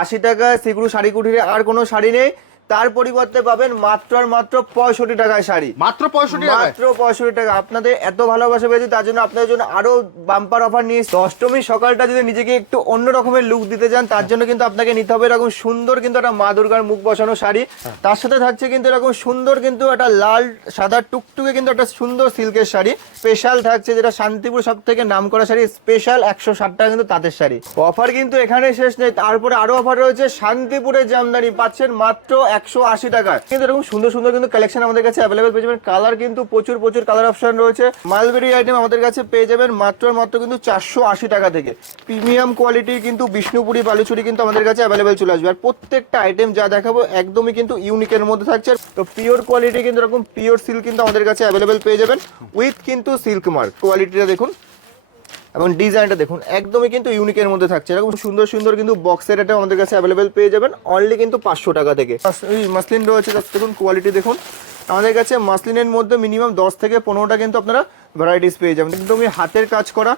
আশি টাকা সিগুরু শাড়ি কুঠিরে আর কোনো শাড়ি নেই। তার পরিবর্তে পাবেন মাত্র আর মাত্র পঁয়ষট্টি টাকায় শাড়ি। মাত্র পঁয়ষট্টি মাত্র পঁয়ষট্টি টাকা। আপনাদের এত ভালোবাসা পেয়েছি তার জন্য আপনাদের জন্য আরও বাম্পার অফার নিয়ে অষ্টমীর সকালটা যদি নিজেকে একটু অন্য রকমের লুক দিতে চান তার জন্য কিন্তু আপনাকে নিতে হবে এরকম সুন্দর কিন্তু একটা মা দুর্গার মুখ বসানো শাড়ি। তার সাথে থাকছে কিন্তু এরকম সুন্দর কিন্তু একটা লাল সাদা টুকটুকে কিন্তু একটা সুন্দর সিল্কের শাড়ি। স্পেশাল থাকছে যেটা শান্তিপুর সব থেকে নাম করা শাড়ি স্পেশাল একশো ষাট টাকা কিন্তু তাঁতের শাড়ি। অফার কিন্তু এখানে শেষ নেই তারপরে আরও অফার রয়েছে শান্তিপুরের জামদানি। পাচ্ছেন মাত্র একশো আশি টাকায়। কিন্তু এরকম সুন্দর সুন্দর কিন্তু কালেকশন আমাদের কাছে অ্যাভেলেবেল পেয়ে যাবেন। কালার কিন্তু প্রচুর প্রচুর কালার অপশন রয়েছে। মালবেরি আইটেম আমাদের কাছে পেয়ে যাবেন মাত্র মাত্র কিন্তু চারশো আশি টাকা থেকে। প্রিমিয়াম কোয়ালিটির কিন্তু বিষ্ণুপুরি বালুচুরি কিন্তু আমাদের কাছে অ্যাভেলেবেল চলে আসবে। আর প্রত্যেকটা আইটেম যা দেখাবো একদমই কিন্তু ইউনিকের মধ্যে থাকছে। তো পিওর কোয়ালিটি কিন্তু এরকম পিওর সিল্ক কিন্তু আমাদের কাছে অ্যাভেলেবেল পেয়ে যাবেন। উইথ কিন্তু সিল্ক মার্ক কোয়ালিটিটা দেখুন। এবং ডিজাইনটা দেখুন, একদমই কিন্তু ইউনিকের মধ্যে থাকছে। এরকম সুন্দর সুন্দর কিন্তু বক্সের এটা আমাদের কাছে অ্যাভেলেবেল পেয়ে যাবেন অনলি কিন্তু পাঁচশো টাকা থেকে। মাসলিন রয়েছে দেখুন কোয়ালিটি দেখুন। আমাদের কাছে মাসলিনের মধ্যে মিনিমাম দশ থেকে পনেরোটা কিন্তু আপনারা ভ্যারাইটিস পেয়ে যাবেন। একদমই হাতের কাজ করা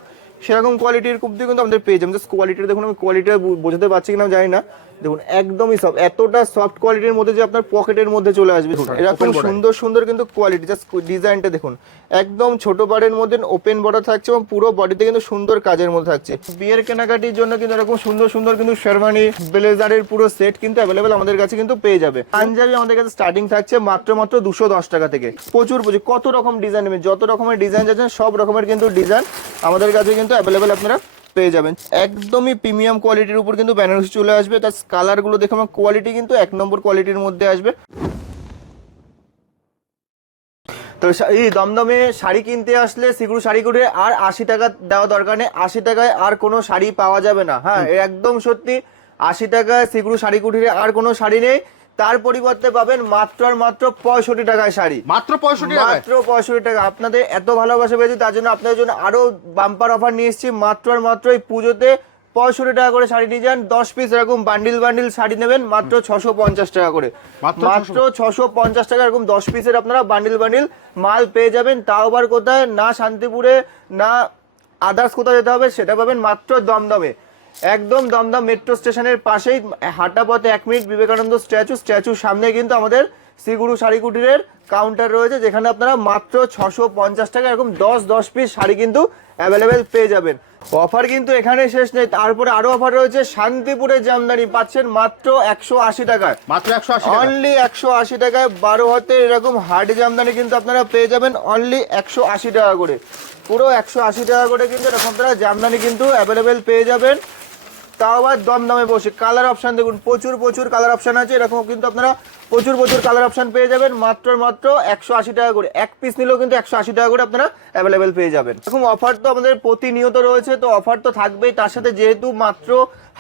সেরকম কোয়ালিটির কুর্তি কিন্তু আমাদের পেয়ে যাবেন জাস্ট কোয়ালিটিটা দেখুন আমি কোয়ালিটিটা বোঝাতে পারছি কিনা জানি না। দেখুন একদমই সব এতটা সফট কোয়ালিটির মধ্যে যে আপনার পকেটের মধ্যে চলে আসবে। এরকম সুন্দর সুন্দর কিন্তু কোয়ালিটি জাস্ট ডিজাইনটা দেখুন। একদম ছোট বারের মধ্যে ওপেন বর্ডার থাকছে এবং পুরো বডিতে কিন্তু সুন্দর কাজের মধ্যে থাকছে। বিয়ের কেনাকাটির জন্য কিন্তু এরকম সুন্দর সুন্দর কিন্তু শেরওয়ানি ব্লেজারের পুরো সেট কিন্তু অ্যাভেলেবেল আমাদের কাছে কিন্তু পেয়ে যাবে। পাঞ্জাবি আমাদের কাছে স্টার্টিং থাকছে মাত্র মাত্র দুশো দশ টাকা থেকে। প্রচুর প্রচুর কত রকম ডিজাইন নেবেন যত রকমের ডিজাইন আছেন সব রকমের কিন্তু ডিজাইন আমাদের কাছে কিন্তু অ্যাভেলেবেল আপনারা পেয়ে যাবেন। একদমই প্রিমিয়াম কোয়ালিটির উপর কিন্তু বেনারসি চলে আসবে। তার কালারগুলো দেখে আমার কোয়ালিটি কিন্তু এক নম্বর কোয়ালিটির মধ্যে আসবে। তো এই দমদমে শাড়ি কিনতে আসলে সিগুরু শাড়ি করে আর আশি টাকা দেওয়া দরকার নেই। আশি টাকায় আর কোনো শাড়ি পাওয়া যাবে না। হ্যাঁ একদম সত্যি আশি টাকায় সিগুরু শাড়ি কুটিরে আর কোনো শাড়ি নেই। তার পরিবর্তে পাবেন মাত্র আর মাত্র পঁয়ষট্টি টাকায় শাড়ি। মাত্র পঁয়ষট্টি মাত্র পঁয়ষট্টি টাকা। আপনাদের এত ভালোবাসা পেয়েছি তার জন্য আপনাদের জন্য আরও বাম্পার অফার নিয়ে এসেছি। মাত্র আর মাত্র এই পুজোতে পঁয়ষট্টি টাকা করে শাড়ি নিয়ে যান। দশ পিস এরকম বান্ডিল বান্ডিল শাড়ি নেবেন মাত্র ছশো পঞ্চাশ টাকা করে। মাত্র ছশো পঞ্চাশ। টাকা এরকম দশ পিসের আপনারা বান্ডিল বান্ডিল মাল পেয়ে যাবেন। তাও আবার কোথায়? না শান্তিপুরে না আদার্স কোথাও যেতে হবে সেটা পাবেন মাত্র দমদমে। একদম দমদম মেট্রো স্টেশনের পাশেই হাঁটা পথে এক মিনিট বিবেকানন্দ স্ট্যাচু স্ট্যাচুর সামনে কিন্তু আমাদের শ্রীগুরু শাড়ি কুটিরের কাউন্টার রয়েছে যেখানে আপনারা মাত্র ছশো পঞ্চাশ টাকা এরকম দশ দশ পিস শাড়ি কিন্তু অ্যাভেলেবেল পেয়ে যাবেন। অফার কিন্তু এখানে শেষ নেই তারপরে আরও অফার রয়েছে শান্তিপুরের জামদানি পাচ্ছেন মাত্র একশো আশি টাকায়। মাত্র একশো আশি অনলি একশো আশি টাকায় বারো হাতে এরকম হার্ড জামদানি কিন্তু আপনারা পেয়ে যাবেন অনলি একশো আশি টাকা করে। পুরো একশো আশি টাকা করে কিন্তু এরকম আপনারা জামদানি কিন্তু অ্যাভেলেবেল পেয়ে যাবেন। তাও আবার দমদমে বসে। কালার অপশন দেখুন প্রচুর প্রচুর কালার অপশন আছে। এরকম কিন্তু আপনারা প্রচুর প্রচুর কালার অপশন পেয়ে যাবেন। মাত্র মাত্র একশো আশি টাকা করে। এক পিস নিলেও কিন্তু একশো আশি টাকা করে আপনারা অ্যাভেলেবেল পেয়ে যাবেন। এরকম অফার তো আমাদের প্রতিনিয়ত রয়েছে তো অফার তো থাকবেই। তার সাথে যেহেতু মাত্র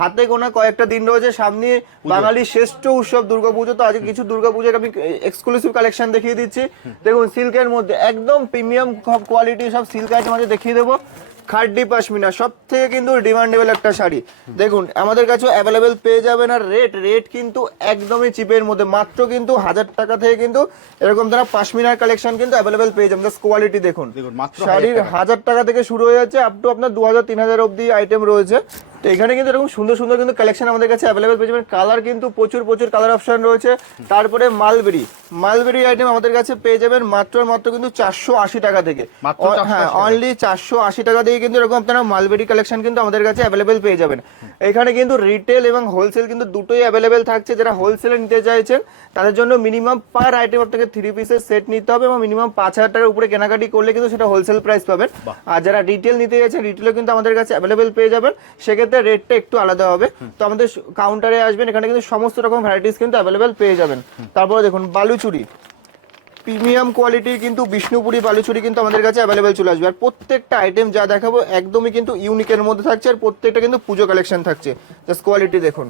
হাতে গোনা কয়েকটা দিন রয়েছে সামনে বাঙালির শ্রেষ্ঠ উৎসব দুর্গাপুজো তো আজকে কিছু দুর্গাপুজোর আমি এক্সক্লুসিভ কালেকশন দেখিয়ে দিচ্ছি। দেখুন সিল্কের মধ্যে একদম প্রিমিয়াম কোয়ালিটি সব সিল্ক আইটেম আছে দেখিয়ে দেবো। খাড্ডি পাশমিনা সব থেকে কিন্তু ডিমান্ডেবল একটা শাড়ি। দেখুন আমাদের কাছে অ্যাভেলেবেল পেয়ে যাবেন আর রেট রেট কিন্তু একদমই চিপের মধ্যে। মাত্র কিন্তু হাজার টাকা থেকে কিন্তু এরকম তারা পাশমিনার কালেকশন কিন্তু অ্যাভেলেবেল পেয়ে যাবেন। জাস্ট কোয়ালিটি দেখুন। শাড়ির হাজার টাকা। হাজার টাকা থেকে শুরু হয়ে যাচ্ছে আপ টু আপনার দু হাজার তিন হাজার অব্দি আইটেম রয়েছে। তো এখানে কিন্তু এরকম সুন্দর সুন্দর কিন্তু কালেকশন আমাদের কাছে অ্যাভেলেবেল পেয়ে যাবেন। কালার কিন্তু প্রচুর প্রচুর কালার অপশন রয়েছে। তারপরে মালবেরি মালবেরি আইটেম আমাদের কাছে পেয়ে যাবেন মাত্র মাত্র কিন্তু চারশো আশি টাকা থেকে। মাত্র অ- 480 হ্যাঁ অনলি চারশো আশি টাকা দিয়ে কিন্তু এরকম আপনারা মালবেরি কালেকশন কিন্তু আমাদের কাছে অ্যাভেলেবেল পেয়ে যাবেন। এখানে কিন্তু রিটেল এবং হোলসেল কিন্তু দুটোই অ্যাভেলেবেল থাকছে। যারা হোলসেলে নিতে চাইছেন তাদের জন্য মিনিমাম পার আইটেম আপনাকে থ্রি পিসের সেট নিতে হবে এবং মিনিমাম পাঁচ হাজার টাকার উপরে কেনাকাটি করলে কিন্তু সেটা হোলসেল প্রাইস পাবেন। আর যারা রিটেল নিতে চাইছেন রিটেলও কিন্তু আমাদের কাছে অ্যাভেলেবেল পেয়ে যাবেন। সেক্ষেত্রে রেটটা একটু আলাদা হবে। তো আমাদের কাউন্টারে আসবেন এখানে কিন্তু সমস্ত রকম ভ্যারাইটিস কিন্তু অ্যাভেলেবেল পেয়ে যাবেন। তারপরে দেখুন বালুচুরি। প্রিমিয়াম কোয়ালিটির কিন্তু বিষ্ণুপুরি বালুচুরি কিন্তু আমাদের কাছে অ্যাভেলেবেল চলে আসবে। আর প্রত্যেকটা আইটেম যা দেখাবো একদমই কিন্তু ইউনিকের মধ্যে থাকছে আর প্রত্যেকটা কিন্তু পুজো কালেকশন থাকছে। জাস্ট কোয়ালিটি দেখুন।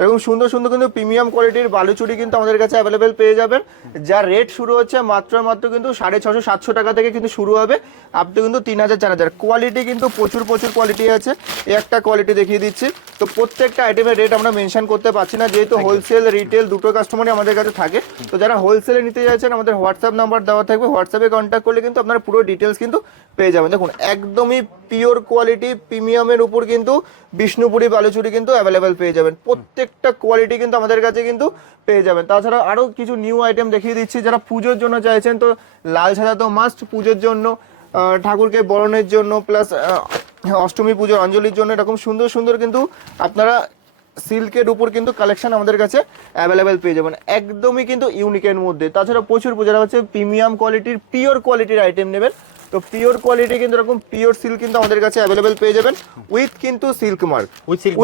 এরকম সুন্দর সুন্দর কিন্তু প্রিমিয়াম কোয়ালিটির বালুচুরি কিন্তু আমাদের কাছে অ্যাভেলেবেল পেয়ে যাবেন। যার রেট শুরু হচ্ছে মাত্র মাত্র কিন্তু সাড়ে ছশো সাতশো টাকা থেকে কিন্তু শুরু হবে। আপ টু কিন্তু তিন হাজার চার হাজার। কোয়ালিটি কিন্তু প্রচুর প্রচুর কোয়ালিটি আছে। একটা কোয়ালিটি দেখিয়ে দিচ্ছি। তো প্রত্যেকটা আইটেমের রেট আমরা মেনশন করতে পারছি না। যেহেতু হোলসেল রিটেল দুটো কাস্টমারই আমাদের কাছে থাকে। তো যারা হোলসেলে নিতে চাইছেন আমাদের হোয়াটসঅ্যাপ নাম্বার দেওয়া থাকবে। হোয়াটসঅ্যাপে কন্ট্যাক্ট করলে কিন্তু আপনারা পুরো ডিটেলস কিন্তু পেয়ে যাবেন। দেখুন একদমই পিওর কোয়ালিটি প্রিমিয়ামের উপর কিন্তু বিষ্ণুপুরি বালুচুরি কিন্তু অ্যাভেলেবেল পেয়ে যাবেন। প্রত্যেকটা কোয়ালিটি কিন্তু আমাদের কাছে কিন্তু পেয়ে যাবেন। তাছাড়া আরও কিছু নিউ আইটেম দেখিয়ে দিচ্ছি, যারা পুজোর জন্য চাইছেন, তো লাল সাদা তো মাস্ট পুজোর জন্য ঠাকুরকে বরণের জন্য প্লাস অষ্টমী পুজোর অঞ্জলির জন্য, এরকম সুন্দর সুন্দর কিন্তু আপনারা সিল্কের উপর কিন্তু কালেকশন আমাদের কাছে অ্যাভেলেবেল পেয়ে যাবেন। একদমই কিন্তু ইউনিকের মধ্যে। তাছাড়া প্রচুর যারা হচ্ছে প্রিমিয়াম কোয়ালিটির পিওর কোয়ালিটির আইটেম নেবেন। তো পিওর কোয়ালিটি কিন্তু এরকম পিওর সিল্ক কিন্তু আমাদের কাছে অ্যাভেলেবেল পেয়ে যাবেন। উইথ কিন্তু সিল্ক মার্ক উইথ সিল্ক?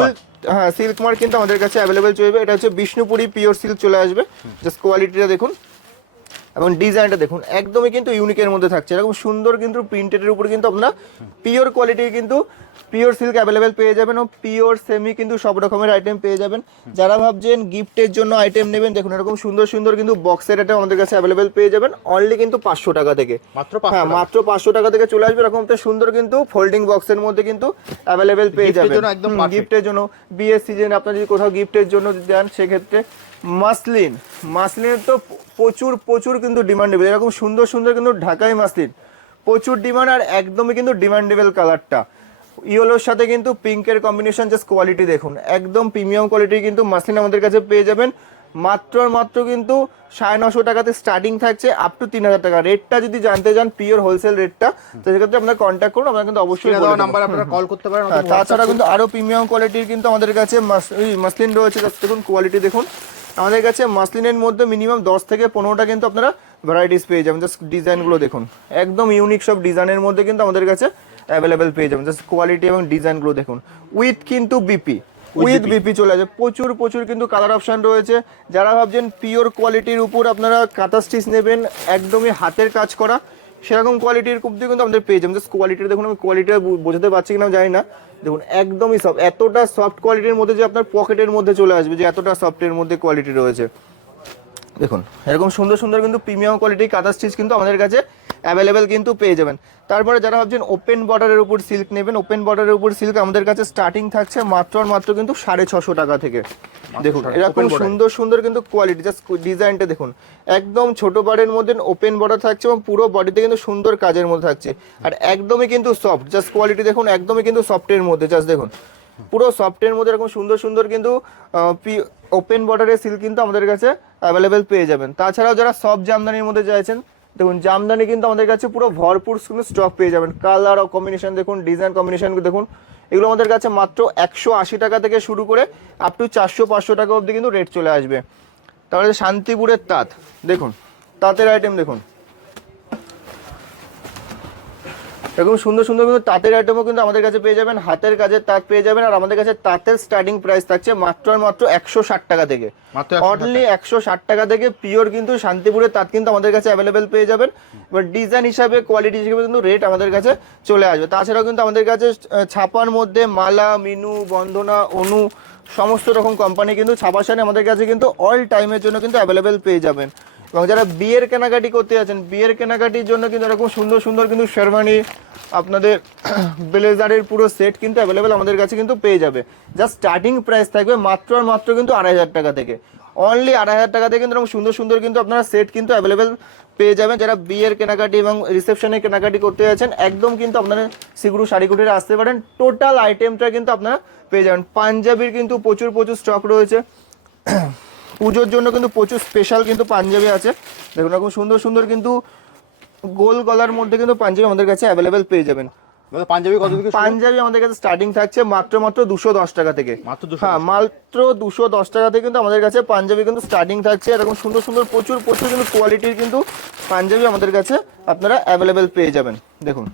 হ্যাঁ সিল্ক মার্ক কিন্তু আমাদের কাছে অ্যাভেলেবেল চলবে। এটা হচ্ছে বিষ্ণুপুরি পিওর সিল্ক চলে আসবে। জাস্ট কোয়ালিটিটা দেখুন। এবং ডিজাইনটা দেখুন একদমই কিন্তু ইউনিকের মধ্যে থাকছে। এরকম সুন্দর কিন্তু প্রিন্টেডের উপর কিন্তু আপনারা পিওর কোয়ালিটির কিন্তু পিওর সিল্ক অ্যাভেলেবেল পেয়ে যাবেন ও পিওর সেমি কিন্তু সব রকমের আইটেম পেয়ে যাবেন। যারা ভাবছেন গিফটের জন্য আইটেম নেবেন দেখুন এরকম সুন্দর সুন্দর কিন্তু বক্সের আইটেম আমাদের কাছে অ্যাভেলেবেল পেয়ে যাবেন অনলি কিন্তু পাঁচশো টাকা থেকে। মাত্র 500 হ্যাঁ মাত্র পাঁচশো টাকা থেকে চলে আসবে এরকম সুন্দর কিন্তু ফোল্ডিং বক্সের মধ্যে কিন্তু অ্যাভেলেবেল পেয়ে যাবেন। জন্য একদম গিফটের জন্য বিয়ের সিজন আপনার যদি কোথাও গিফটের জন্য দেন সেক্ষেত্রে মাসলিন মাসলিনের তো প্রচুর প্রচুর কিন্তু ডিমান্ডেবল এরকম সুন্দর সুন্দর কিন্তু ঢাকাই মাসলিন প্রচুর ডিমান্ড আর একদমই কিন্তু ডিমান্ডেবল কালারটা ইয়েলোর সাথে কিন্তু পিঙ্কের কম্বিনেশন জাস্ট কোয়ালিটি দেখুন একদম প্রিমিয়াম কোয়ালিটির কিন্তু মাসলিন আমাদের কাছে পেয়ে যাবেন। মাত্র আর মাত্র কিন্তু সাড়ে নশো টাকাতে স্টার্টিং থাকছে আপ টু তিন হাজার টাকা। রেটটা যদি জানতে চান পিওর হোলসেল রেটটা তো সেক্ষেত্রে আপনার কন্ট্যাক্ট করুন আমরা কিন্তু অবশ্যই। নাম্বার আপনারা কল করতে পারেন হ্যাঁ, তাছাড়া কিন্তু আরও প্রিমিয়াম কোয়ালিটির কিন্তু আমাদের কাছে মাসলিন রয়েছে দেখুন কোয়ালিটি দেখুন। আমাদের কাছে মাসলিনের মধ্যে মিনিমাম দশ থেকে পনেরোটা কিন্তু আপনারা ভ্যারাইটিস পেয়ে যাবেন। জাস্ট ডিজাইনগুলো দেখুন। একদম ইউনিক সব ডিজাইনের মধ্যে কিন্তু আমাদের কাছে অ্যাভেলেবেল পেয়ে যাবেন। জাস্ট কোয়ালিটি এবং ডিজাইনগুলো দেখুন। উইথ কিন্তু বিপি উইথ বিপি চলে আসে প্রচুর প্রচুর কিন্তু কালার অপশান রয়েছে। যারা ভাবছেন পিওর কোয়ালিটির উপর আপনারা কাঁথা স্টিচ নেবেন একদমই হাতের কাজ করা। সেরকম কোয়ালিটির কুর্তি কিন্তু আমাদের পেয়ে যাবেন জাস্ট কোয়ালিটিটা দেখুন, আমি কোয়ালিটিটা বোঝাতে পারছি কিনা জানি না। দেখুন, একদমই সফট এতটা সফট কোয়ালিটির মধ্যে যে আপনার পকেটের মধ্যে চলে আসবে, যে এতটা সফটের মধ্যে কোয়ালিটি রয়েছে। দেখুন, এরকম সুন্দর সুন্দর কিন্তু প্রিমিয়াম কোয়ালিটির কাঁথা স্টিচ কিন্তু আমাদের কাছে অ্যাভেলেবেল কিন্তু পেয়ে যাবেন। তারপরে যারা ভাবছেন ওপেন বর্ডারের উপর সিল্ক নেবেন ওপেন বর্ডারের উপর সিল্ক আমাদের কাছে স্টার্টিং থাকছে মাত্র আর মাত্র কিন্তু সাড়ে ছশো টাকা থেকে। দেখুন এরকম সুন্দর সুন্দর কিন্তু কোয়ালিটি জাস্ট ডিজাইনটা দেখুন। একদম ছোট বারের মধ্যে ওপেন বর্ডার থাকছে এবং পুরো বডিতে কিন্তু সুন্দর কাজের মধ্যে থাকছে। আর একদমই কিন্তু সফট জাস্ট কোয়ালিটি দেখুন একদমই কিন্তু সফটের মধ্যে জাস্ট দেখুন। পুরো সফটের মধ্যে এরকম সুন্দর সুন্দর কিন্তু ওপেন বর্ডারের সিল্ক কিন্তু আমাদের কাছে অ্যাভেলেবেল পেয়ে যাবেন। তাছাড়াও যারা সব জামদানির মধ্যে চাইছেন দেখুন, জামদানি কিন্তু আমাদের কাছে পুরো ভরপুর কিন্তু স্টক পেয়ে যাবেন। কালার কম্বিনেশন দেখুন ডিজাইন কম্বিনেশন দেখুন, এগুলো আমাদের কাছে মাত্র একশো আশি টাকা থেকে শুরু করে আপ টু চারশো পাঁচশো টাকা অবধি কিন্তু রেট চলে আসবে। তাহলে শান্তিপুরের তাঁত, দেখুন, তাঁতের আইটেম দেখুন। এরকম সুন্দর সুন্দর কিন্তু তাঁতের আইটেমও কিন্তু আমাদের কাছে পেয়ে যাবেন। হাতের কাজের তাঁত পেয়ে যাবেন আর আমাদের কাছে তাঁতের স্টার্টিং প্রাইস থাকছে মাত্র আর মাত্র একশো ষাট টাকা থেকে। মাত্র 160 অনলি একশো ষাট টাকা থেকে পিওর কিন্তু শান্তিপুরের তাঁত কিন্তু আমাদের কাছে অ্যাভেলেবেল পেয়ে যাবেন। এবার ডিজাইন হিসাবে কোয়ালিটি হিসেবে কিন্তু রেট আমাদের কাছে চলে আসবে। তাছাড়াও কিন্তু আমাদের কাছে ছাপার মধ্যে মালা মিনু বন্দনা অনু সমস্ত রকম কোম্পানি কিন্তু ছাপা শাড়ি আমাদের কাছে কিন্তু অল টাইমের জন্য কিন্তু অ্যাভেলেবেল পেয়ে যাবেন। এবং যারা বিয়ের কেনাকাটি করতে যাচ্ছেন, বিয়ের কেনাকাটির জন্য কিন্তু এরকম সুন্দর সুন্দর কিন্তু শেরওয়ানি আপনাদের ব্লেজারের পুরো সেট কিন্তু অ্যাভেলেবেল আমাদের কাছে কিন্তু পেয়ে যাবে। জাস্ট স্টার্টিং প্রাইস থাকবে মাত্র আর মাত্র কিন্তু আড়াই হাজার টাকা থেকে। অনলি আড়াই হাজার টাকা থেকে কিন্তু এরকম সুন্দর সুন্দর কিন্তু আপনারা সেট কিন্তু অ্যাভেলেবেল পেয়ে যাবেন। যারা বিয়ের কেনাকাটি এবং রিসেপশনে কেনাকাটি করতে যাচ্ছেন, একদম কিন্তু আপনারা সিগুরু শাড়ি কুটিরে আসতে পারেন। টোটাল আইটেমটা কিন্তু আপনারা পেয়ে যাবেন। পাঞ্জাবির কিন্তু প্রচুর প্রচুর স্টক রয়েছে। পুজোর জন্য কিন্তু প্রচুর স্পেশাল কিন্তু পাঞ্জাবি আছে। দেখুন এরকম সুন্দর সুন্দর কিন্তু গোল গলার মধ্যে কিন্তু পাঞ্জাবি আমাদের কাছে অ্যাভেলেবেল পেয়ে যাবেন। পাঞ্জাবি কত থেকে পাঞ্জাবি আমাদের কাছে স্টার্টিং থাকছে মাত্র মাত্র দুশো দশ টাকা থেকে। মাত্র 210 হ্যাঁ মাত্র দুশো দশ টাকা থেকে কিন্তু আমাদের কাছে পাঞ্জাবি কিন্তু স্টার্টিং থাকছে। এরকম সুন্দর সুন্দর প্রচুর প্রচুর কিন্তু কোয়ালিটির কিন্তু পাঞ্জাবি আমাদের কাছে আপনারা অ্যাভেলেবেল পেয়ে যাবেন। দেখুন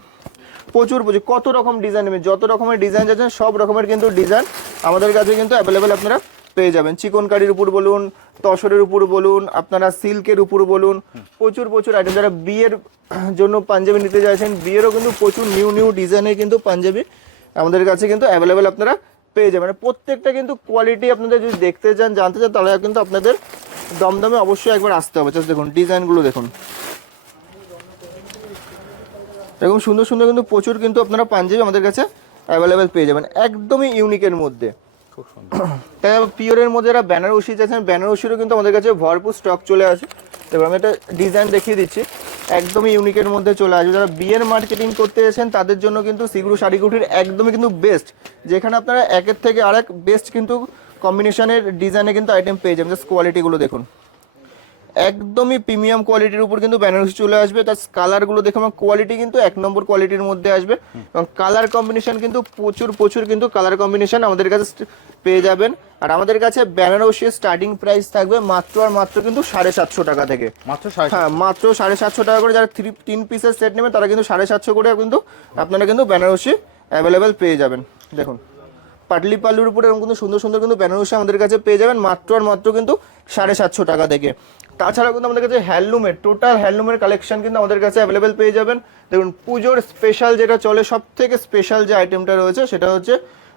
প্রচুর প্রচুর কত রকম ডিজাইন নেবেন যত রকমের ডিজাইন আছেন সব রকমের কিন্তু ডিজাইন আমাদের কাছে কিন্তু অ্যাভেলেবেল আপনারা পেয়ে যাবেন। চিকন কারির উপর বলুন, তসরের উপর বলুন, আপনারা সিল্কের উপর বলুন, প্রচুর প্রচুর আইটেম যারা বিয়ের জন্য পাঞ্জাবি নিতে চাইছেন, বিয়েরও কিন্তু প্রচুর নিউ নিউ ডিজাইনের কিন্তু পাঞ্জাবি আমাদের কাছে কিন্তু অ্যাভেলেবেল আপনারা পেয়ে যাবেন। প্রত্যেকটা কিন্তু কোয়ালিটি আপনাদের যদি দেখতে চান, জানতে চান, তাহলে কিন্তু আপনাদের দমদমে অবশ্যই একবার আসতে হবে। জাস্ট দেখুন, ডিজাইনগুলো দেখুন। এরকম সুন্দর সুন্দর কিন্তু প্রচুর কিন্তু আপনারা পাঞ্জাবি আমাদের কাছে অ্যাভেলেবেল পেয়ে যাবেন। একদমই ইউনিকের মধ্যে। তাই পিওরের মধ্যে যারা বেনারসি চাইছেন, বেনারসিরও কিন্তু আমাদের কাছে ভরপুর স্টক চলে আসে। এবার আমি একটা ডিজাইন দেখিয়ে দিচ্ছি। একদমই ইউনিকের মধ্যে চলে আসবে। যারা বিয়ের মার্কেটিং করতে এসেছেন, তাদের জন্য কিন্তু সিগুরু শাড়িগুটির একদমই কিন্তু বেস্ট যেখানে আপনারা একের থেকে আরেক বেস্ট কিন্তু কম্বিনেশনের ডিজাইনে কিন্তু আইটেম পেয়ে যাবেন। জাস্ট কোয়ালিটিগুলো দেখুন। একদমই প্রিমিয়াম কোয়ালিটির উপর কিন্তু বেনারসি চলে আসবে। তার কালারগুলো দেখে আমার কোয়ালিটি কিন্তু এক নম্বর কোয়ালিটির মধ্যে আসবে। এবং কালার কম্বিনেশন কিন্তু প্রচুর প্রচুর কিন্তু কালার কম্বিনেশন আমাদের কাছে পেয়ে যাবেন। আর আমাদের কাছে বেনারসি স্টার্টিং প্রাইস থাকবে মাত্র আর মাত্র কিন্তু সাড়ে সাতশো টাকা থেকে। মাত্র হ্যাঁ মাত্র সাড়ে সাতশো টাকা করে যারা থ্রি তিন পিসের সেট নেবেন তারা কিন্তু সাড়ে সাতশো করে কিন্তু আপনারা কিন্তু বেনারসি অ্যাভেলেবেল পেয়ে যাবেন। দেখুন। পাটলি পাল্লুর উপরে এরকম কিন্তু সুন্দর সুন্দর কিন্তু বেনারসি আমাদের কাছে পেয়ে যাবেন মাত্র আর মাত্র কিন্তু সাড়ে সাতশো টাকা থেকে। তাছাড়া কিন্তু আমাদের কাছে হ্যান্ডলুমের টোটাল হ্যান্ডলুমের কালেকশন কিন্তু আমাদের কাছে অ্যাভেলেবেল পেয়ে যাবেন। দেখুন, পুজোর স্পেশাল যেটা চলে সব থেকে স্পেশাল যে আইটেমটা রয়েছে সেটা হচ্ছে,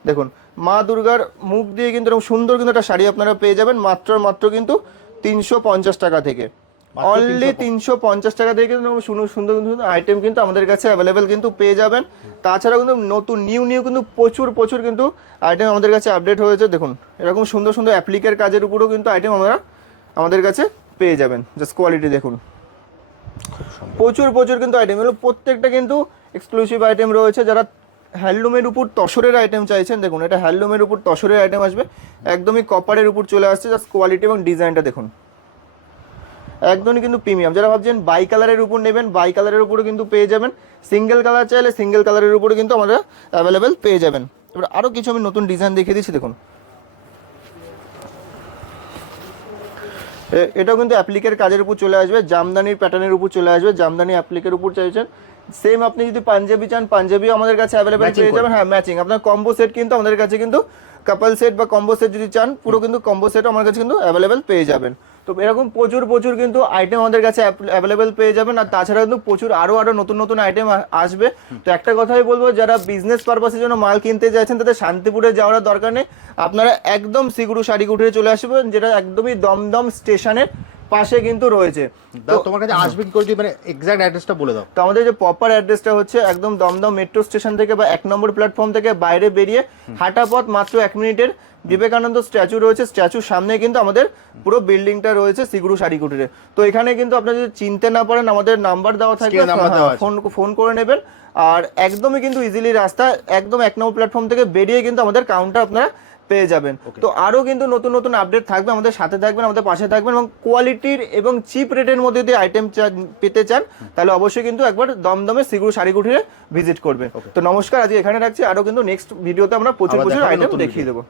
দেখুন, মা দুর্গার মুখ দিয়ে কিন্তু এরকম সুন্দর কিন্তু একটা শাড়ি আপনারা পেয়ে যাবেন মাত্র মাত্র কিন্তু তিনশো পঞ্চাশ টাকা থেকে। অনলি তিনশো পঞ্চাশ। টাকা থেকে কিন্তু সুন্দর সুন্দর কিন্তু আইটেম কিন্তু আমাদের কাছে অ্যাভেলেবেল কিন্তু পেয়ে যাবেন। তাছাড়া কিন্তু নতুন নিউ নিউ কিন্তু প্রচুর প্রচুর কিন্তু আইটেম আমাদের কাছে আপডেট হয়েছে। দেখুন এরকম সুন্দর সুন্দর অ্যাপ্লিকের কাজের উপরেও কিন্তু আইটেম আমরা আমাদের কাছে পেয়ে যাবেন। জাস্ট কোয়ালিটি দেখুন। প্রচুর প্রচুর কিন্তু আইটেম এগুলো প্রত্যেকটা কিন্তু এক্সক্লুসিভ আইটেম রয়েছে। যারা হ্যান্ডলুমের উপর তসরের আইটেম চাইছেন দেখুন এটা হ্যান্ডলুমের উপর তসরের আইটেম আসবে। একদমই কপারের উপর চলে আসছে। জাস্ট কোয়ালিটি এবং ডিজাইনটা দেখুন। একদমই কিন্তু প্রিমিয়াম। যারা ভাবছেন বাই কালারের উপর নেবেন বাই কালারের উপরে কিন্তু পেয়ে যাবেন। সিঙ্গেল কালার চাইলে সিঙ্গেল কালারের উপরে কিন্তু আমরা অ্যাভেলেবেল পেয়ে যাবেন। এবার আরও কিছু আমি নতুন ডিজাইন দেখিয়ে দিচ্ছি দেখুন। এটাও কিন্তু অ্যাপ্লিকের কাজের উপর চলে আসবে জামদানির প্যাটার্নের উপর চলে আসবে জামদানি অ্যাপ্লিকের উপর চাইছেন। সেম আপনি যদি পাঞ্জাবি চান পাঞ্জাবিও আমাদের কাছে অ্যাভেলেবেল পেয়ে যাবেন। হ্যাঁ ম্যাচিং আপনার কম্বো সেট কিন্তু আমাদের কাছে কিন্তু কাপল সেট বা কম্বো সেট যদি চান পুরো কিন্তু কম্বো সেটও আমার কাছে কিন্তু অ্যাভেলেবেল পেয়ে যাবেন। তো এরকম প্রচুর প্রচুর কিন্তু আইটেম আমাদের কাছে অ্যাভেলেবেল পেয়ে যাবেন। আর তাছাড়া কিন্তু প্রচুর আরও আরও নতুন নতুন আইটেম আসবে। তো একটা কথাই বলব যারা বিজনেস পারপাসের জন্য মাল কিনতে চাইছেন তাদের শান্তিপুরে যাওয়ার দরকার নেই। আপনারা একদম সিগুরু শাড়ি কুটিরে চলে আসবেন যেটা একদমই দমদম স্টেশনের পাশে কিন্তু রয়েছে। তোমার কাছে আসবে কি করে মানে এক্সাক্ট অ্যাড্রেসটা বলে দাও। তো আমাদের যে প্রপার অ্যাড্রেসটা হচ্ছে একদম দমদম মেট্রো স্টেশন থেকে বা এক নম্বর প্ল্যাটফর্ম থেকে বাইরে বেরিয়ে হাঁটা পথ মাত্র এক মিনিটের বিবেকানন্দ স্ট্যাচু রয়েছে। স্ট্যাচুর সামনে কিন্তু আমাদের পুরো বিল্ডিংটা রয়েছে সিগুরু শাড়ি কুটিরে তো এখানে কিন্তু আপনারা যদি চিনতে না পারেন আমাদের নাম্বার দেওয়া থাকবে আছে। ফোন ফোন করে নেবেন। আর একদমই কিন্তু ইজিলি রাস্তা একদম এক নম্বর প্ল্যাটফর্ম থেকে বেরিয়ে কিন্তু আমাদের কাউন্টার আপনারা পেয়ে যাবেন। তো আরও কিন্তু নতুন নতুন আপডেট থাকবে। আমাদের সাথে থাকবেন আমাদের পাশে থাকবেন এবং কোয়ালিটির এবং চিপ রেটের মধ্যে যদি আইটেম পেতে চান তাহলে অবশ্যই কিন্তু একবার দমদমে সিগুরু শাড়ি কুঠিরে ভিজিট করবেন তো নমস্কার আজকে এখানে রাখছি। আরও কিন্তু নেক্সট ভিডিওতে আমরা প্রচুর প্রচুর আইটেম দেখিয়ে দেবো।